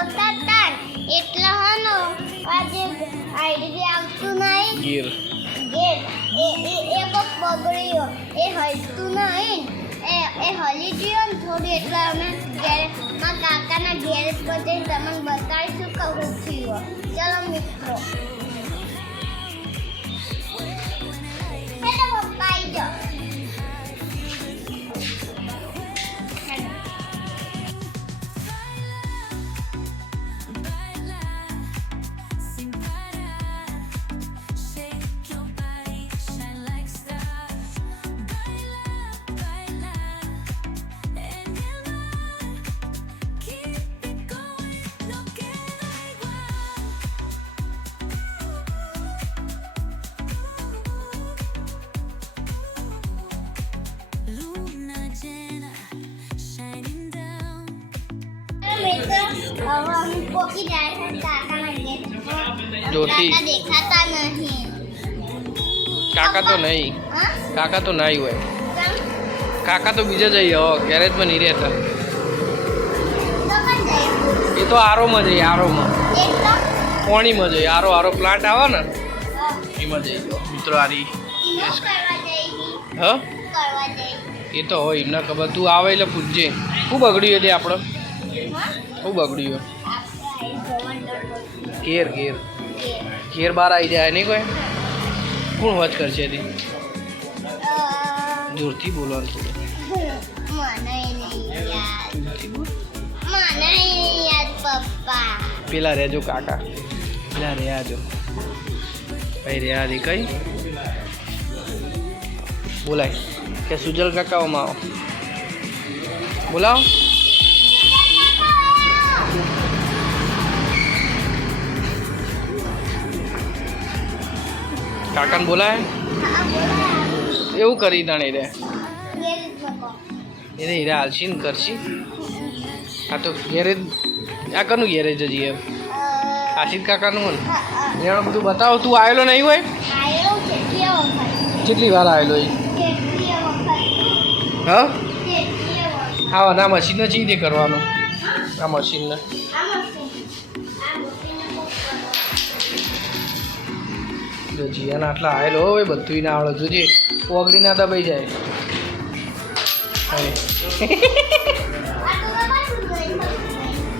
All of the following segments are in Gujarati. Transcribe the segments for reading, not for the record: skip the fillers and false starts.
આવતા તાન એટલા હનો આજે આઈડી આવતું નહીં ગીર ગેટ એ કોક બગડ્યો એ હલતું નહીં એ હલી ગયો ને થોડું એટલે અમે ઘેર મારા કાકાના ગેરેજ પર જઈને તમને બતાવીશું કે શું થયું. ચલો મિત્રો હેલો પપ્પા આવી જાઓ. જોતી દેખાતા નહીં. કાકા તો નહીં, કાકા તો નહીં હોય. કાકા તો બીજા જઈએ હો, ગેરેજમાં નહીં રહેતા. એ તો આરોમાં જઈએ, આરોમાં પાણીમાં જઈએ. આરો આરો પ્લાન્ટ આવે ને એમાં જઈએ મિત્રો. આરી હા એ તો હોય એમને ખબર. તું આવે એટલે પૂછજે શું બગડ્યું એટલે આપણે શું બગડ્યું. ઘેર ઘેર ઘેર બહાર આવી જાય નહીં કોઈ. કોણ વચ કરશે તે જોરથી બોલવાનું થોડું. પેલા રહેજો કાકા, પેલા રહ્યા જો ભાઈ રહ્યા દે કઈ બોલાય કે સુજલ કાકાઓમાં આવો બોલાવો. કાકાને બોલાય એવું કરી તાણે રે એને હીરા હાલશી ને કરશી. આ તો ગેરેજ આ કનું ગેરેજ હજી એમ આશિત કાકાનું ને એનું બધું બતાવો. તું આવેલો નહીં હોય? કેટલી વાર આવેલો એ? હા હા ના મશીનને ચી રીતે કરવાનું? આ મશીનને જો જીયાના આટલા આવેલો હોય બધું ના આવડે. જોજે ઓગળી ના દબાઈ જાય.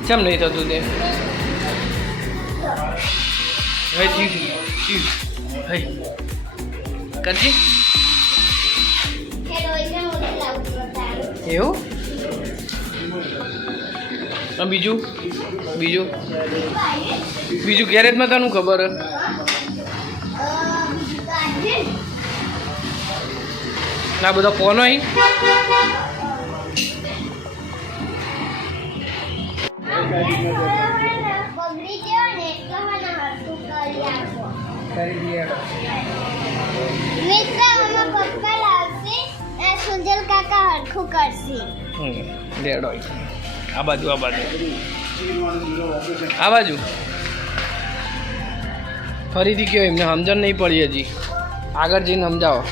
કેમ નહીં થતું તે? કરજી એવું. બીજું બીજું બીજું ગેરેજમાં તને ખબર ના બધા ફોન અહીં સુજલ કાકા હરખું કરશે. રેડ હોય આ બાજુ, આ બાજુ, આ બાજુ. ફરીથી કયો એમને સમજણ નહીં પડી હજી. આગળ જઈને સમજાવો.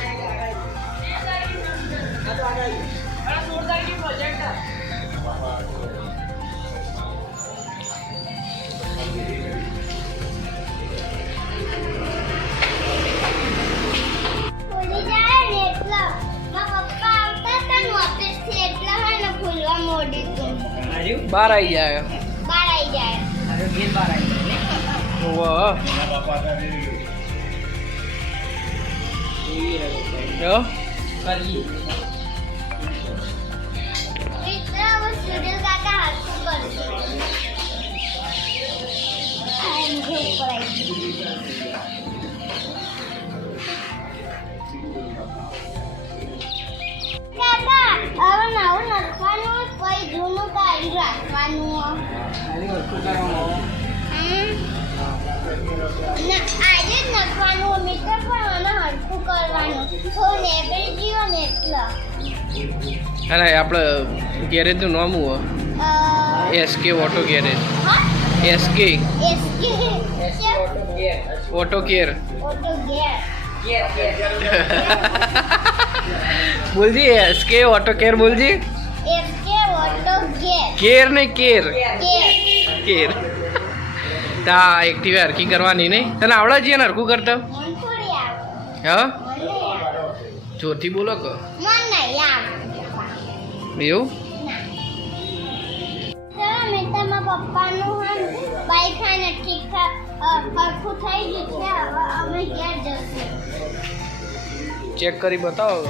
બહાર આવી જાય. બહાર આવી જાય. સુજલ કાકા હરખું કરશે. કાકા હવે નવું લખવાનું પછી જૂનું કાઢી રાખવાનું. આજે જ લખવાનું મિત્ર પણ મને હરખું કરવાનું. થોડું લેબરી ગયો ને એટલા. અરે આપણે ગેરેજનું નામ હું SK auto garage. SK auto care. બોલજી એસકે ઓટો કેર. બોલજી એસકે ઓટો કેર. કેર નહીં કેર. ઘેર તા એક્ટિવા હરખી કરવાની નહીં તને આવડે છે ને હરખું કરતા મને થોડી આવે હા મને નહીં આવે. જોરથી બોલો કે મને નહીં આવે એવું ચાલો મિત્રમાં પપ્પાનું બાઈક છે ને ઠીક ઠાક હરખું થઈ ગયું છે હવે અમે ઘેર જશું ચેક કરી બતાવો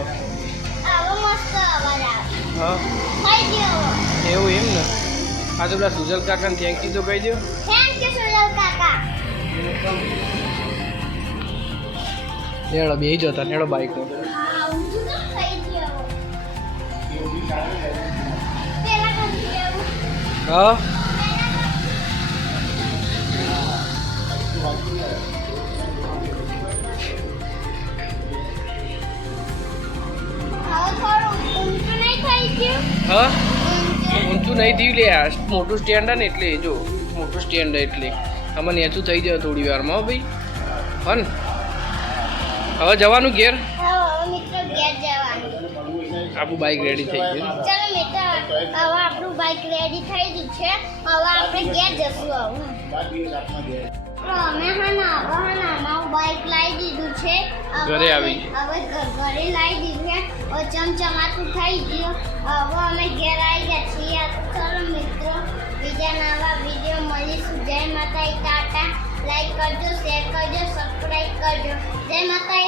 આવો મસ્ત અવાજ આવે હા થઈ ગયો એવું એમ ને આ તો પેલા સુજલ કાકાને થેન્ક યુ તો કહી દો થેન્ક યુ સુરલ કાકા નેડો બેસી જતા નેડો બાઈક હા ઊંધું તો થઈ ગયો પેલા નથી એવું હા હવે થોડું ઊંધું નહીં થઈ ગયું હા ઊંધું. ઊંચું નહીં થયું લે આ મોટું સ્ટેન્ડ ને એટલે જો મોટું સ્ટેન્ડ એટલે આમાં નેચું થઈ જાય થોડી વારમાં હો ભાઈ હન હવે જવાનું ઘેર હવે મિત્રો ઘેર જવાનું આપણું બાઈક રેડી થઈ ગયું ચાલો મિત્ર હવે આપણું બાઈક રેડી થઈ ગયું છે હવે આપણે ઘેર જશું અમે અમારું બાઈક લાવી દીધું છે ઘરે આવી. હવે ઘરે લાવી દીધું છે હવે ચમચમાતું થઈ ગયું હવે અમે ઘેર આવી ગયા છીએ ચાલો મિત્રો બીજા નવા વિડીયો મળીશું જય માતા ટાટા લાઈક કરજો શેર કરજો સબસ્ક્રાઈબ કરજો જય માતા